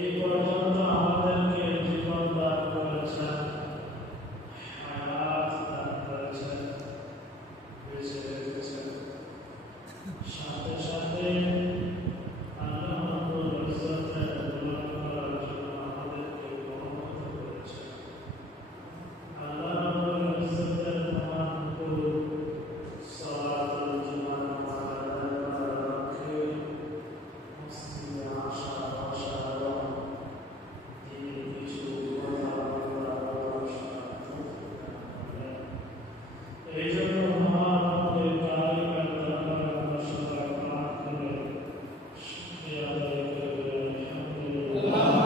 এই পর্যন্ত আমাদেরকে জীবন দান করেছেন, হায়াত দান করেছেন, বেঁচে রেখেছেন। সাথে সাথে আল্লাহ রাব্বুল ইজ্জতের গোলামি করার জন্য আমাদেরকে মনোনীত করেছেন। আল্লাহ রাব্বুল ইজ্জতের নাম করে সালাতুল জুমা নামাজ আদায় করার লক্ষ্যে মসজিদে আসা বসা এবং দিনের কিছু কথাবার্তা আলোচনা করলেন। এই জন্য মহান রব্বুল কারিমের দরবারে আমরা সবাই প্রার্থনা করে শুকরিয়া আদায় করি, আলহামদুলিল্লাহ।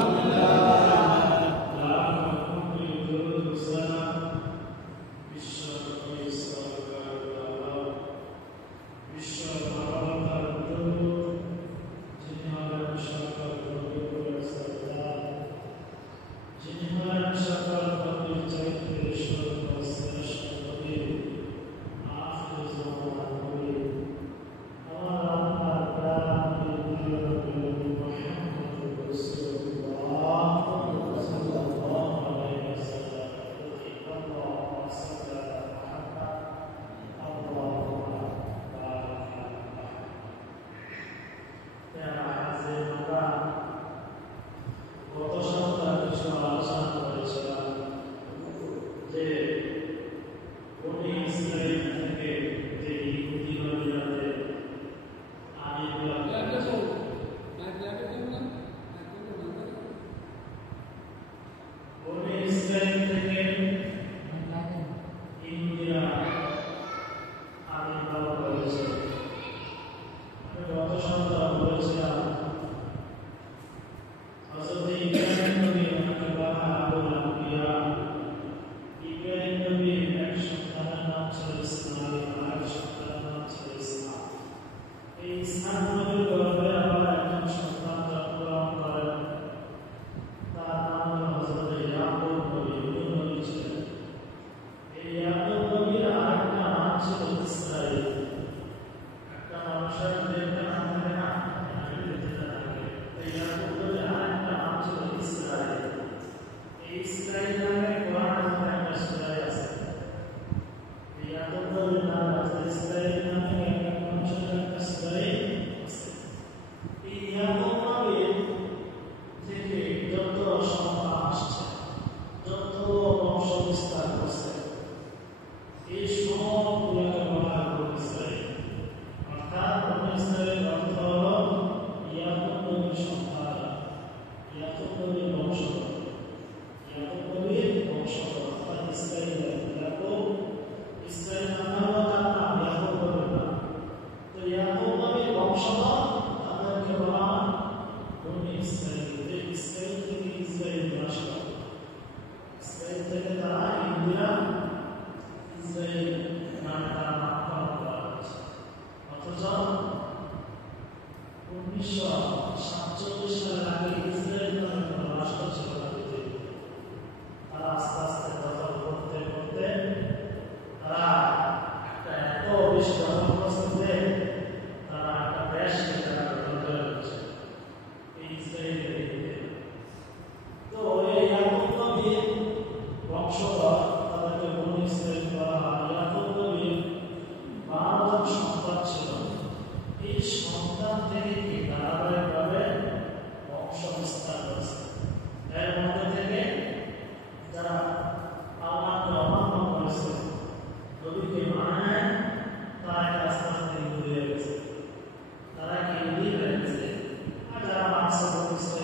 Gracias.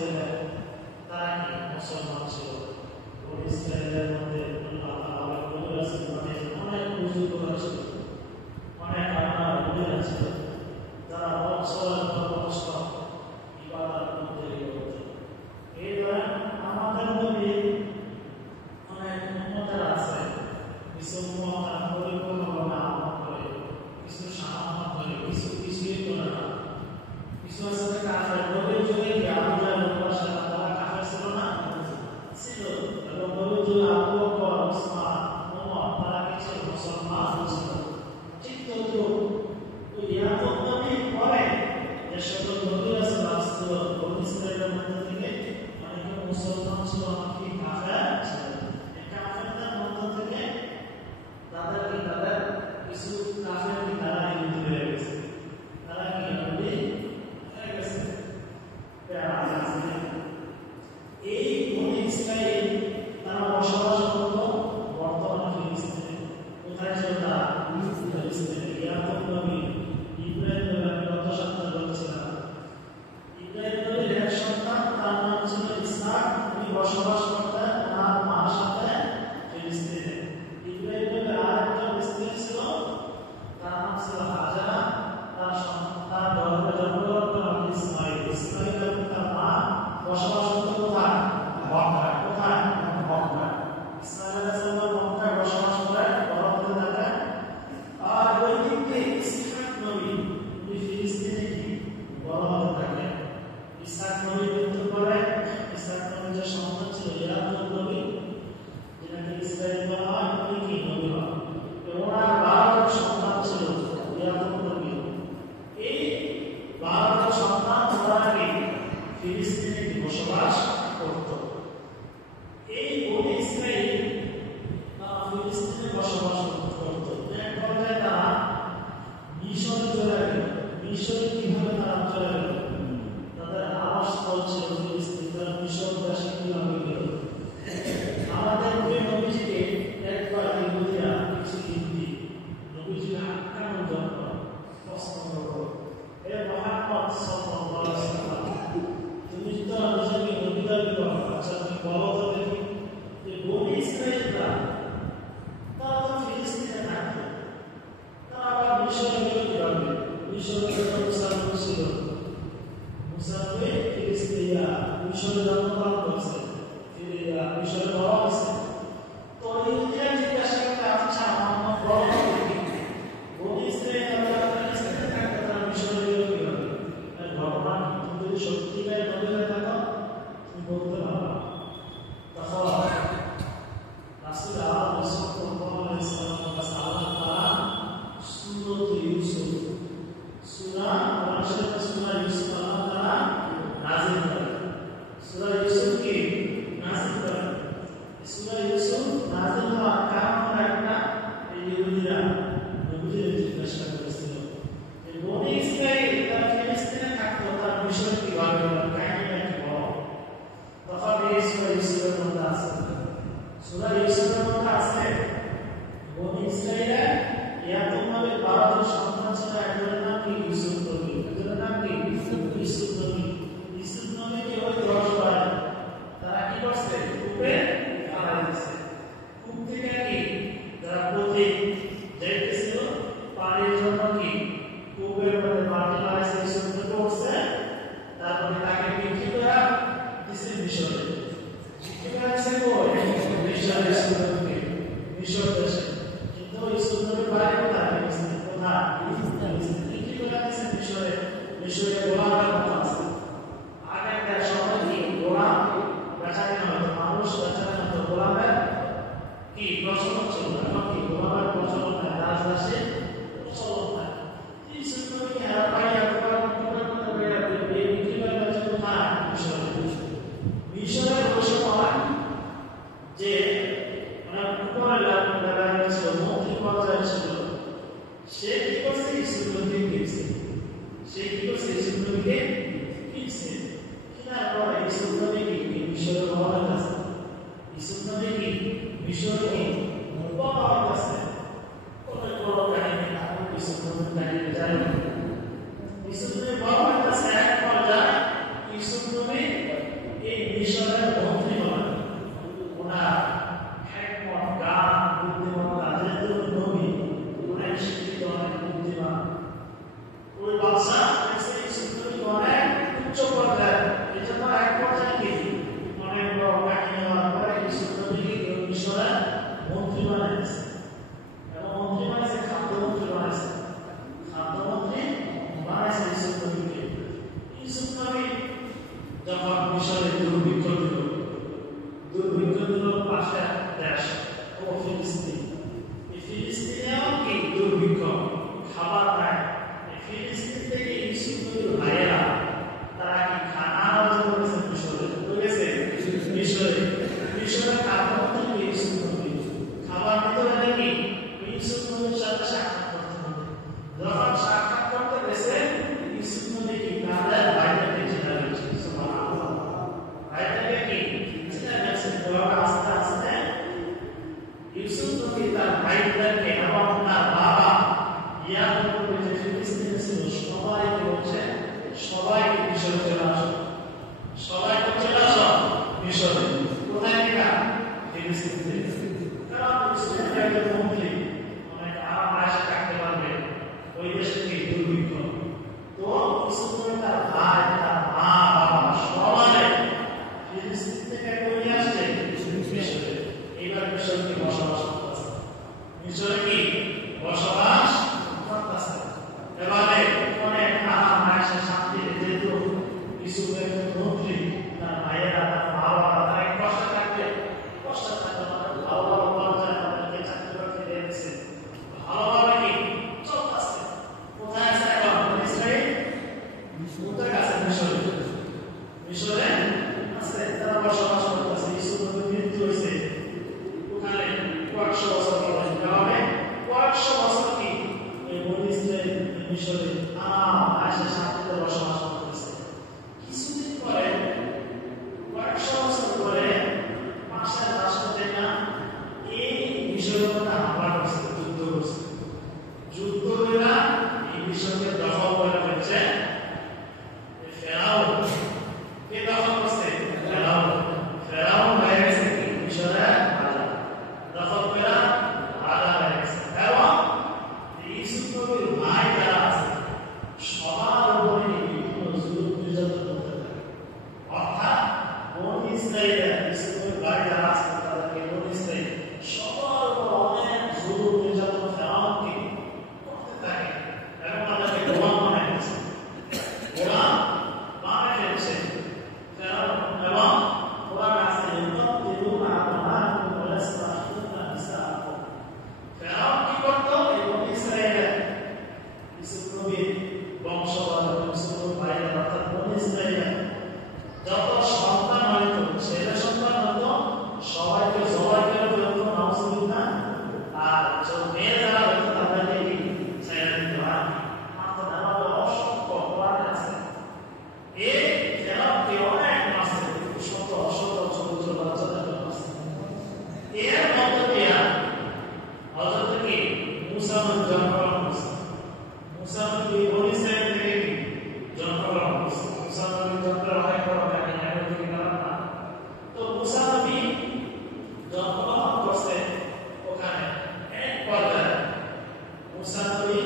ফিলিস্তিনে বসবাস করত। এই বনি ইসরাইল ফিলিস্তিনে বসবাস করত। এক পর্যায়ে তারা মিশরে চলে গেল। মিশরে কিভাবে তারা চলে গেল? তাদের আবাসস্থল ছিল ফিলিস্তিন, তারা মিশর দেশে কিভাবে গেল? আমাদের নবীজিকে একবার ইহুদিরা কিছু হিন্দি নবীজিকে আক্রমণ জন্য প্রশ্ন করল, এ মুহাম্মদ সাল্লাল্লাহু আলাইহি ওয়াসাল্লাম, তুমি তো নিজেকে নবী দাবি করো, আচ্ছা তুমি বলো তো দেখি যে বনি ইসরাইলরা তারা তো ফিলিস্তিনে থাকতো, তারা আবার মিশরে গেল কিভাবে? মিশরে মুসা ছিল, মুসা ফিলিস্তিনিয়া মিশরে জন্মগ্রহণ করছে, মিশরে বড় হয়েছে। তো ইহুদিরা জিজ্ঞাসা করতে, আচ্ছা মোহাম্মদ বলো তো দেখি বনি ইসরাইলরা ফিলিস্তিনে থাকতো, তারা মিশরে গেল কিভাবে? ঘটনা তুমি যদি সত্যিকারের নবী হয়ে থাকো তুমি বলতে পারবা। তখন রাসূল আল্লাহ সাল্লাল্লাহু আলাইহি ওয়াসাল্লামের কাছে আল্লাহ তাআলা সূরা ইউসুফ, সূরা কোরআন শরীফের সূরা ইউসুফ আল্লাহ তাআলা নাযিল করেন। সূরা ইউসুফ কি নাযিল করেন? সূরা ইউসুফ নাযিল হওয়ার কারণ একটা, এই ইহুদিরা নবীজিকে জিজ্ঞাসা করেছিল যে বনি ইসরাইল তারা ফিলিস্তিনে থাকতো, তারা মিশরে কিভাবে গেল, কাহিনীটা কি বলো। তখন এই সূরা ইউসুফের মধ্যে আছে, সূরা ইউসুফের মধ্যে আছে বনি ইসরাইলের ইয়াকুবের 12 জন সন্তান ছিল, একজনের নাম কি ইউসুফ নবী, একজনের নাম কি ইউসুফ নবী। ইউসুফ নবীকে ওই 10 বার তারা কি করছে? কূপে ফেলাই দিয়েছে। কূপ থেকে কি যারা পথিক যাইতেছিল পানির জন্য কি কূপের মধ্যে মাটি লাগাইছে, ইউসুফ নবী উঠছে, তারপরে তাকে বিক্রি করা দিছে মিশরে। বিক্রি করা দিছে কই? মিশরে, ইউসুফ নবীকে মিশর দেশে। কিন্তু ইউসুফ নবীর বাড়ি কোথায়? কোথায়? বিক্রি করা দিছে মিশরে। মিশরে গোলামের মতো আছে। আগেকার সময় কি গোলাম বেচা কেনা হতো, মানুষ বেচা কেনা হতো, গোলামের কি প্রচলন ছিল। এখন কি গোলামের প্রচলন নাই, রাজদাসে প্রচলন নাই। ইউসুফ নবীকে হারা পাইয়া বিক্রি করে বেচা কোথায়? মিশরে। মিশরের ওই সময় যে উপরের লেভেলে ছিল, মন্ত্রী পর্যায়ে ছিল, সে কি করছে? ইউসুফ নবীকে কিনছে। সে কি করছে? ইউসুফ নবীকে কিনছে। কেনার পরে ইউসুফ নবী কি মিশরের বাবার কাছে, ইউসুফ নবী কি মিশরের কি বাবার কাছে। অনেক বড় কাহিনী, ইউসুফ নবীর কাহিনী জানি। ইউসুফ নবীর বাবার কাছে এক পর্যায়ে ইউসুফ নবী এই মিশরের মন্ত্রী হলেন। ওনার হিকমত, জ্ঞান, বুদ্ধিমত্তা, যেহেতু নবী অনেক শিক্ষিত, অনেক বুদ্ধিমান, ওই বাদশা ইউসুফ নবী অনেক উচ্চ পর্যায়ে। এই জন্য এক পর্যায়ে কি অনেক বড় কাহিনী হওয়ার পরে ইউসুফ নবীকে মিশরের মন্ত্রী বানিয়েছে। এবং মন্ত্রী বানিয়েছে, খাদ্যমন্ত্রী বানিয়েছে, খাদ্যমন্ত্রী বানিয়েছে ইউসুফ নবীকে। ইউসুফ নবী যখন মিশরে দুর্ভিক্ষ দিল পাশে দেশ ও ফিলিস্তিন, এই ফিলিস্তিনেও কি দুর্ভিক্ষ, খাবার নাই। এই ফিলিস্তিন থেকে ইউসুফ নবীর ভাইয়েরা তারা কি খানা আয়োজন করেছে মিশরে, করেছে মিশরে। মিশরের খাদ্যমন্ত্রী ইউসুফ নবী, খাবার দিতে হলে কি ইউসুফ নবীর সাথে সাক্ষাৎ করতে হবে। যখন সাক্ষাৎ করতে গেছে ইউসুফ নবী কি তাদের ভাইটাকে চিনা গেছে, ভাইটাকে কি চিনা গেছে। আস্তে আস্তে ইউসুফ নবী তার ভাইটাকে এবং তার বাবা ইয়াকুব মিশরে আছে তারা বসবাস করতেছে ইউসুফ নবীর মৃত্যু হয়েছে ওখানে কয়েকশো বছর পরে কয়েকশো বছর কি এই বনি ইসরাইল মিশরে আয়সা শান্তিতে বসবাস করতেছে কিছুদিন পরে কয়েকশো বছর পরে পাশের রাষ্ট্র থেকে এই মিশরের মধ্যে হামলা করছে যুদ্ধ করে এই মিশরকে দখল করে ফেলছে ফেরাউন কে দখল করছে ফেরাউন হয়ে গেছে কি মিশরের রাজা দখল করে রাজা হয়ে গেছে এবং ইউসুফ নবীর ভাই যারা আছে সবার উপরে বিভিন্ন জুলুম নির্যাতন করতে থাকে অর্থাৎ বনি ইসরাইলের ইউসুফ নবীর ভাই যারা আছে তাদেরকে বনি ইসরাইল সবার উপর অনেক জুলুম নির্যাতন ফেরাউনকে করতে থাকে এবং তাদেরকে গোলাম বানায় ফেলছে গোলাম বানায় ফেলছে ফেরাউন এবং ওরা কাছে ফেরাউন কি করতো এই বনি ইসরাইলের ইউসুফ নবীর বংশধর ইউসুফ নবীর ভাইরা অর্থাৎ বনি ইসরাইলের যত সন্তান হইতো ছেলে সন্তান হতো সবাইকে জবাই করে ফেলতো নাউজুবিল্লাহ আর মেয়ে যারা হইতো তাদেরকে কি ছেড়ে দিত মাত্র আমাদের অসংখ্য কোরআনে আছে এই ফেরাউনকে অনেক মাসে শত অশত ছোট ছোট বাচ্চাদের আছে এর মধ্যে দিয়া হযরত কি মুসা জন্মগ্রহণ করছে মুসা নবী বনি ইসরাইল থেকে জন্মগ্রহণ করছে মুসা নবী জন্মগ্রহণ অনেক বড় কাহিনী আমি ঠিক না তো মুসা নবী জন্মগ্রহণ করছে ওখানে এক পর্যায়ে মুসা নবী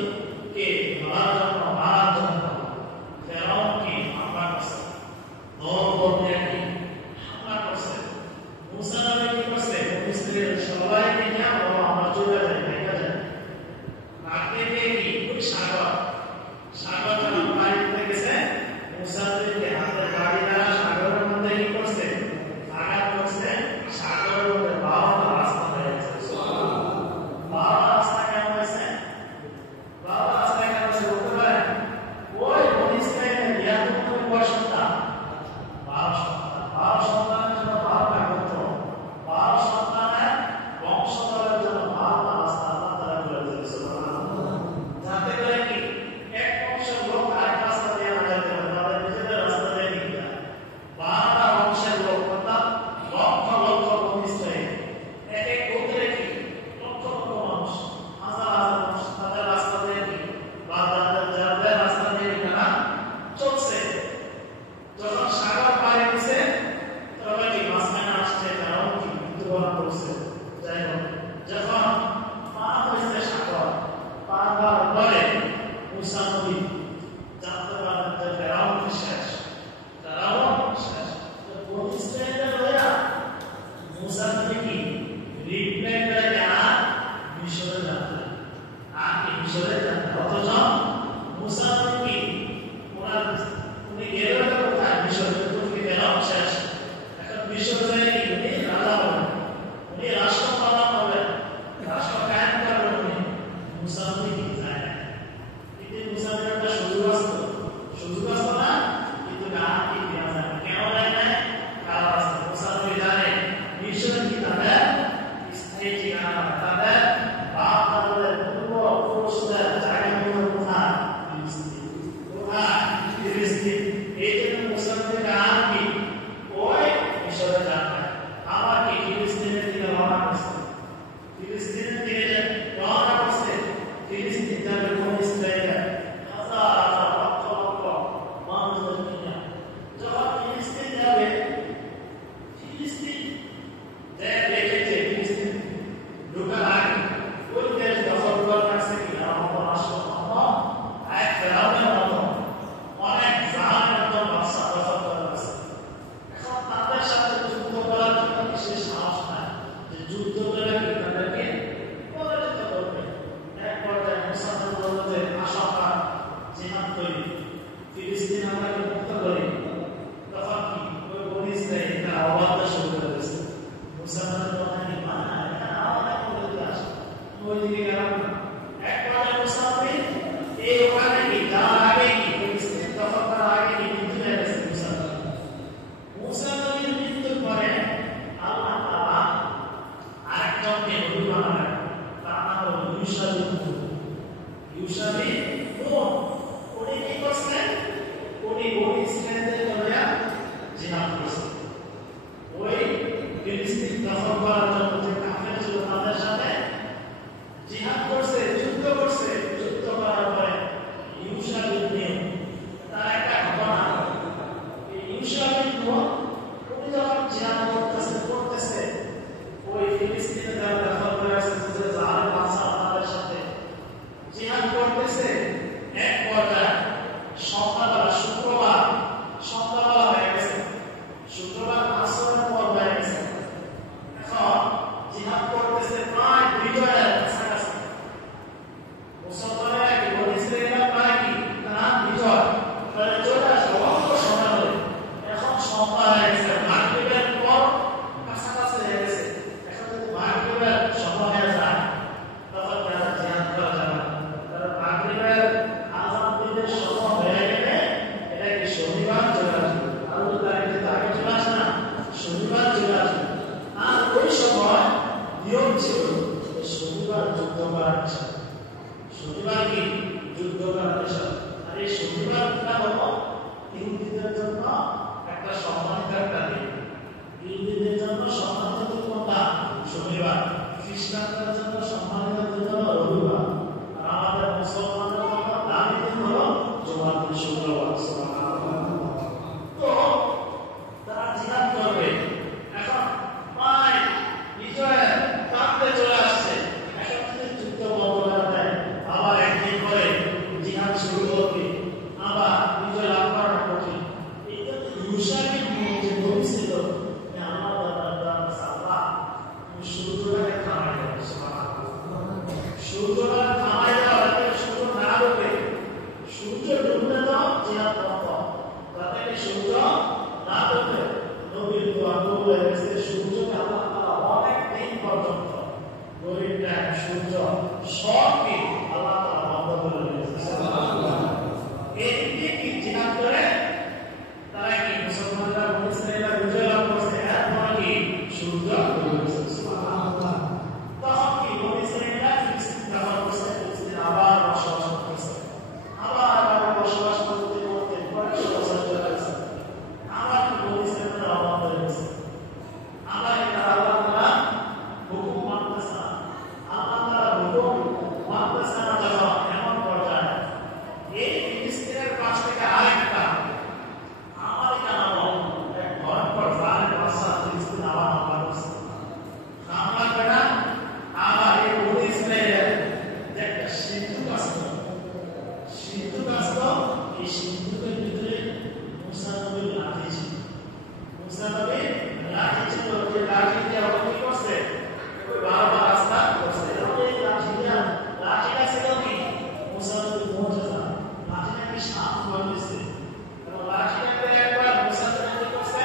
কে মারার জন্য ফেরাউন কি হামলা করছে নরবর্ণে কি হামলা করছে মুসা নবী কি করছে বনি ইসরাইল সবাইকে নিয়ে আমরা চলে যাই দেখা যায় রাতে কি ওই সাগর যখন পানি উঠে গেছে মুসা নবীকে হাতে গাড়ি দ্বারা সাগরের মধ্যে কি করছে আঘাত করছে সাগরের মধ্যে 12টা রাস্তা হয়ে গেছে 12টা রাস্তা কেমন হয়েছে 12টা রাস্তা কেমন হয়েছে বলতে পারেন ওই বনি ইসরাইলের ইয়াকুবের কয় সন্তান 12 সন্তানের জন্য 12টা গোত্র 12 সন্তানের বংশধরের জন্য 12টা রাস্তা আল্লাহ তাআলা করে দিয়েছে যাতে করে কি এক বংশের লোক আরেক রাস্তা দিয়ে না যেতে পারে তাদের নিজেদের রাস্তা দিয়ে নিয়ে যায় 12টা বংশের লোক অর্থাৎ লক্ষ লক্ষ বনি ইসরাইল এক এক গোত্রে কি লক্ষ লক্ষ মানুষ হাজার হাজার মানুষ তাদের রাস্তা দিয়ে কি বা যাদের রাস্তা দিয়ে তারা চলছে যখন সাগর পাড়ি দিছে তখন কি মাঝখানে আসছে কারণ কি মৃত্যুবরণ করছে যাই হোক যখন পার হয়েছে সাগর পার হওয়ার পরে মুসা নবী জানতে পারেন যে ফেরাউন শেষ বনি ইসরাইলের লোকেরা মুসা নবী কি রিপ্লাই করে আর মিশরে যাবে আর কি মিশরে যাবে অথচ মুসা নবী কি উনি গেলেন কোথায় মিশরে তুর্কি ফেরাউন শেষ এখন মিশর যায় কি উনি রাজা হবেন উনি রাষ্ট্র পালন করবেন রাষ্ট্র কায়েম করবেন উনি মুসা নবী কি যায় না কিন্তু মুসা নবীর একটা সুযোগ আসতো না কিন্তু গান কি দেওয়া যায় না কেন যায় না কারণ আসতো মুসা নবী জানে মিশর কি তাদের স্থায়ী ঠিকানা তাদের বাপ দাদাদের পূর্বপুরুষদের জায়গাগুলো কোথায় ফিলিস্তিন এই জন্য মুসলমানদের গান কি ওই মিশরে যাবে আবার কি ফিলিস্তিনের দিকে রওনা করছে ফিলিস্তিনের দিকে রওনা করছে ফিলিস্তিন যাবে বনি ইসরাইলের হাজার হাজার লক্ষ লক্ষ মানুষদের নিয়ে যখন ফিলিস্তিন যাবে ফিলিস্তিন দেখেছে ফিলিস্তিন ঢোকার আগে ওই দেশ দখল করার কাছে কি আমাদের রাষ্ট্র এক ফেরাউনের মতো অনেক জাহানের মতো বাদশা দখল করে আছে এখন তাদের সাথে যুদ্ধ করার জন্য বিশেষ সাহস নাই যে যুদ্ধ করে তাদেরকে পরাজিত করবে এক পর্যায়ে মুসা নবী বলল যে আশঙ্কা জিহাদ করি ফিলিস্তিন আমাকে মুক্ত করি তখন কি ওই বনি ইসরাইল তারা অবাধ্য শুরু করে দিয়েছে মুসা নবী বললেন কি মানে এখানে আমাদের বলতে আসে ওইদিকে গেলাম না এক পর্যায়ে মুসা নবী এই ওখানে কি যাওয়ার আগে কি ফিলিস্তিন দখল করার আগে কি যুদ্ধ হয়ে গেছে মুসা নবী যখন জিহাদ করতেছে ওই ফিলিস্তিনে যারা দখল করে আছে যে জালেম বাদশা তাদের সাথে জিহাদ করতেছে এক পর্যায়ে সন্ধ্যাবেলা সন্ধ্যাবেলা হয়ে গেছে শুক্রবার আসরের পর হয়ে গেছে এখন জিহাদ করতেছে প্রায় বিজয়ের কাছাকাছি মুসলমানেরা কি বনি ইসরায়েলরা প্রায় কি তারা বিজয় তারা চলে আসে অল্প সময় ধরে এখন সন্ধ্যা হয়ে গেছে মাগরিবের পর কাছাকাছি হয়ে গেছে এখন যদি মাগরিবের সময় হয়ে যায় তখন তারা জিহাদ করা যাবে তারা মাগরিবের আযান দিতে সময় হয়ে গেলে এটা কি শনিবার চলে আসবে আর ওই তারিখে তো আগে চলে আসে না শনিবার চলে আসবে আর ওই সময় নিয়ম ছিল শনিবার যুদ্ধ করার ইচ্ছা শনিবার কি যুদ্ধ করার ইচ্ছা আর এই শনিবারটা হলো ইহুদিদের জন্য একটা সম্মানিত একটা দিন ইহুদিদের জন্য সম্মানিত দিন কোনটা শনিবার খ্রিস্টানদের জন্য সম্মানিত দিন হলো রবিবার আর আমাদের মুসলমানদের জন্য দামি দিন হলো জুমার দিন শুক্রবার তো তারা জিহাদ করবে এখন প্রায় বিজয়ের প্রান্তে চলে আসছে এখন যদি যুদ্ধ বন্ধ করে দেয় আবার একদিন করে জিহাদ শুরু করবে আবার বিজয় লাভ করা কঠিন এটা তো ইউসাফের যে নবী ছিল সূর্যটাকে থামাই দেওয়া সূর্যটা থামাই দেওয়া সূর্য না ডুবে সূর্য ডুবলে তো জিহাদ বন্ধ তাতে সূর্য না ডুবে নবীর দোয়া কবুল হয়ে গেছে সূর্যকে আল্লাহ তাআলা অনেক দিন পর্যন্ত গরিব টাইম সূর্য সবকে আল্লাহ তাআলা বন্ধ করে দিয়েছে সুবহানাল্লাহ এই কি জিহাদ করে তারা কি মুসলমানরা বনি ইসরায়েলরা বিজয় লাভ করছে এরপর কি সূর্য ডুবে গেছে সুবহানাল্লাহ তখন কি বনি ইসরায়েলরা ফিলিস্তিন দখল করছে ফিলিস্তিন আবার বসবাস করতেছে আবার বসবাস করতে করতে কয়েকশো বছর চলে গেছে আবার কি বনি ইসরায়েলরা অবাক হয়ে গেছে আবার এটা আল্লাহ তাআলা হুকুম মানতেছে না আল্লাহ তাআলা হুকুম মানতেছে না যখন এমন পর্যায়ে এই ফিলিস্তিনের পাশ থেকে আরেকটা আমারিকা নামক এক ভয়ঙ্কর জালেম বাদশা ফিলিস্তিন আবার হামলা করছে হামলা করে আবার এই বনি ইসরায়েলের যে একটা সিন্ধুক আসতো এই সিন্ধুকের ভিতরে মুসা নবীর লাঠি ছিল মুসা নবীর লাঠি ছিল যে লাঠি দিয়ে ওরা কি করছে বারবার রাস্তা করছে এই লাঠিটা ছিল কি মুসা নবীর মুজিজা লাঠিটাকে সাপ করে দিচ্ছে এবং লাঠিটাকে একবার মুসা নবী কি করছে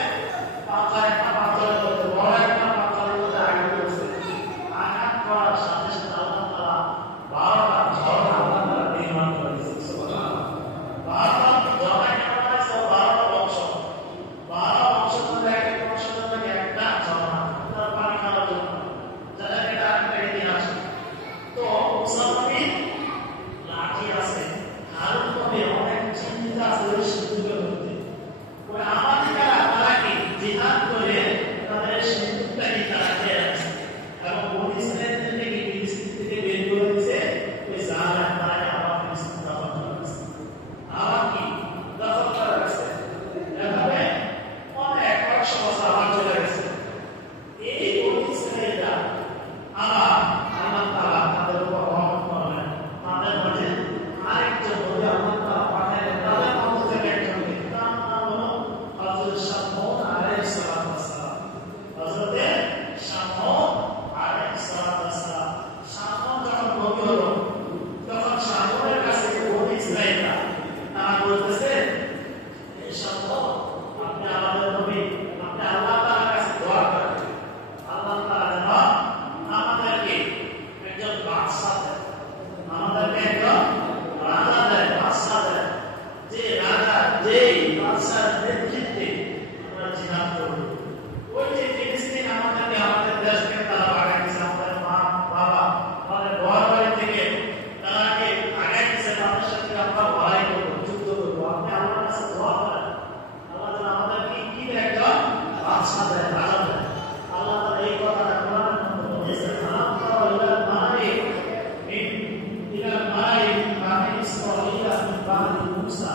পাথর একটা পাথরের মধ্যে বড় একটা পাথরের মধ্যে আঘাত করছে আঘাত করার সাথে সাথে আল্লাহ তাআলা 12টা ঝড় আল্লাহ তাআলা নির্মাণ করে দিয়েছে সুবহানাল্লাহ 12টা ঝড় একটা বানাইছে 12টা বংশ 12 বংশের মধ্যে এক বংশের মধ্যে একটা ঝর্ণা তার পানি খাওয়ার জন্য যারা এটা একটা ইতিহাস তো মুসা নবী লাঠি আছে হারুন নবী অনেক চিন্তিত আছে ওই সিন্ধুকের মধ্যে ওই আমাদিকারা তারা কি জিহাদ করে তাদের সিন্ধুকটাকে তারা খেয়ে আছে এবং বনি ইসরায়েলদেরকে কি ফিলিস্তিন থেকে বের করে দিয়েছে ওই জালেম তারা আবার ফিলিস্তিন দখল করে গেছে আবার কি দখল করে গেছে এভাবে অনেক কয়েকশো বছর আবার চলে গেছে এই বনি ইসরায়েলরা আবার আল্লাহ তাআলা তাদের উপর রহমত করলেন তাদের মাঝে আরেকজন নবী আল্লাহ তাআলা পাঠালেন তাদের মধ্য থেকে একজনকে তার নাম হলো হযরত শামউন আলাইহিস সালাতু ওয়াস সালাম হযরত শামউন আলাইহিস সালাতু ওয়াস সালাম শামউন যখন নবী হলো তখন শামউনের কাছে বনি ইসরায়েলরা তারা বলতেছে এই শামউন আপনি আমাদের নবী আপনি আল্লাহ তাআলার কাছে দোয়া করেন আল্লাহ তাআলা যেন আমাদেরকে একজন বাদশা দেন আমাদেরকে একজন রাজা দেন বাদশা দেন যে রাজা যেই বাদশার নেতৃত্বে আমরা জিহাদ করব ওই যে ফিলিস্তিন আমাদেরকে আমাদের দেশকে তারা আগায় দিয়েছে আমাদের মা বাবা আমাদের ঘর বাড়ি থেকে তারাকে আগায় দিয়েছে তাদের সাথে আমরা লড়াই করবো যুদ্ধ করবো আপনি আল্লাহর কাছে দোয়া করেন আল্লাহ যেন আমাদেরকে কি একজন বাদশা দেন রাজা দেন আল্লাহ তাআলা এই কথাটা কোরআনের মধ্যে বলেছে আলাম তারা ইলাল মালিক ইলাল মালিক বানি ইসরাঈল মিন বাদি মুসা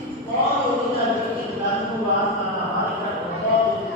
إذ قالوا لنبي له وأنا عليك وقاتل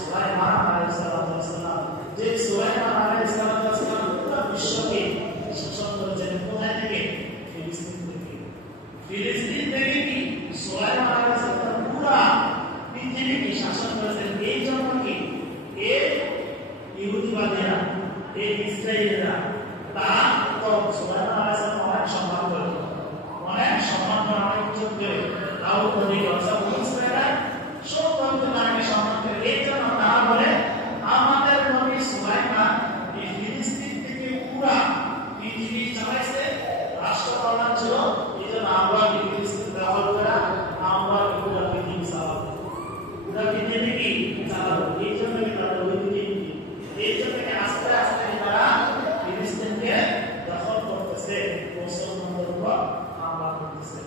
সুলাইমান আলাইহিস সালাম যে সুলাইমান আলাইহিস সালাম পুরো বিশ্বকে শাসন করেছেন কোথায় থেকে ফিলিস্তিন থেকে কি সুলাইমান আলাইহিস সালাম পুরো পৃথিবীকে শাসন করেছেন এই জন্য কি এই ইহুদিবাদীরা এই ইসরায়েলিরা তারা তো সুলাইমান আলাইহিস সালাম অনেক সম্মান করে অনেক ইজ্জত করে তাও করে কথা বলছেরা সব ধর্মকে সম্মান করে এই জন্য তারা বলে আমাদের নবী সুলাইমান এই ফিলিস্তিন থেকে পুরো পৃথিবী চালাইছে রাষ্ট্রপ্রধান ছিল এই জন্য আমরা ফিলিস্তিন দখল করা আমরা পুরো পৃথিবী চালাবো পুরো পৃথিবী কি চালাবো এই জন্য তারা ওই পৃথিবী এই জন্য আস্তে আস্তে তারা ফিলিস্তিনকে দখল করতেছে মুসলমানদের উপর হামলা করতেছে